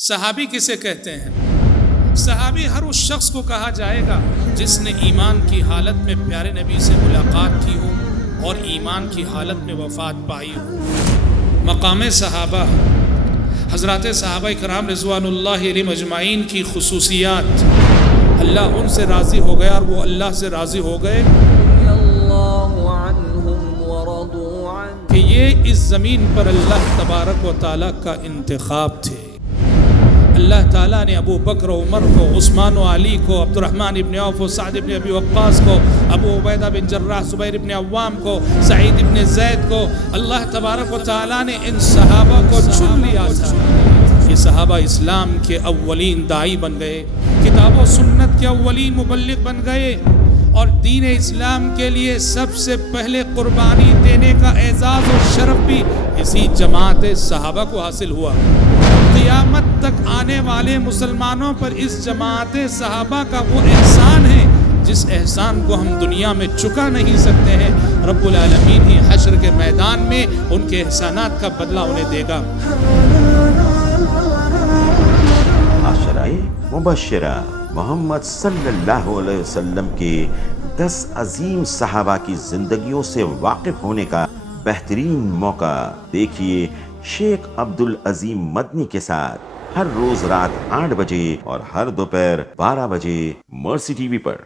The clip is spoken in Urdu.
صحابی کسے کہتے ہیں؟ صحابی ہر اس شخص کو کہا جائے گا جس نے ایمان کی حالت میں پیارے نبی سے ملاقات کی ہو اور ایمان کی حالت میں وفات پائی ہو۔ مقام صحابہ، حضرات صحابہ کرام رضوان اللہ علیہم اجمعین کی خصوصیات، اللہ ان سے راضی ہو گیا اور وہ اللہ سے راضی ہو گئے کہ یہ اس زمین پر اللہ تبارک و تعالیٰ کا انتخاب تھے۔ اللہ تعالیٰ نے ابو بکر و عمر کو، عثمان و علی کو، عبد الرحمن ابن عوف و سعد ابن ابی وقاص کو، ابو عبیدہ بن جراح، زبیر ابن عوام کو، سعید ابن زید کو، اللہ تبارک و تعالیٰ نے ان صحابہ کو چن لیا تھا۔ یہ صحابہ اسلام کے اولین داعی بن گئے، کتاب و سنت کے اولین مبلغ بن گئے، اور دین اسلام کے لیے سب سے پہلے قربانی دینے کا اعزاز و شرف بھی اسی جماعت صحابہ کو حاصل ہوا۔ قیامت تک آنے والے مسلمانوں پر اس جماعت صحابہ کا وہ احسان ہے جس احسان کو ہم دنیا میں چکا نہیں سکتے ہیں۔ رب العالمین ہی حشر کے میدان میں ان کے احسانات کا بدلہ انہیں دے گا۔ عشرۂ مبشرہ محمد صلی اللہ علیہ وسلم کے 10 عظیم صحابہ کی زندگیوں سے واقف ہونے کا بہترین موقع دیکھیے شیخ عبدالعظیم مدنی کے ساتھ ہر روز رات 8 بجے اور ہر دوپہر 12 بجے مرسی ٹی وی پر۔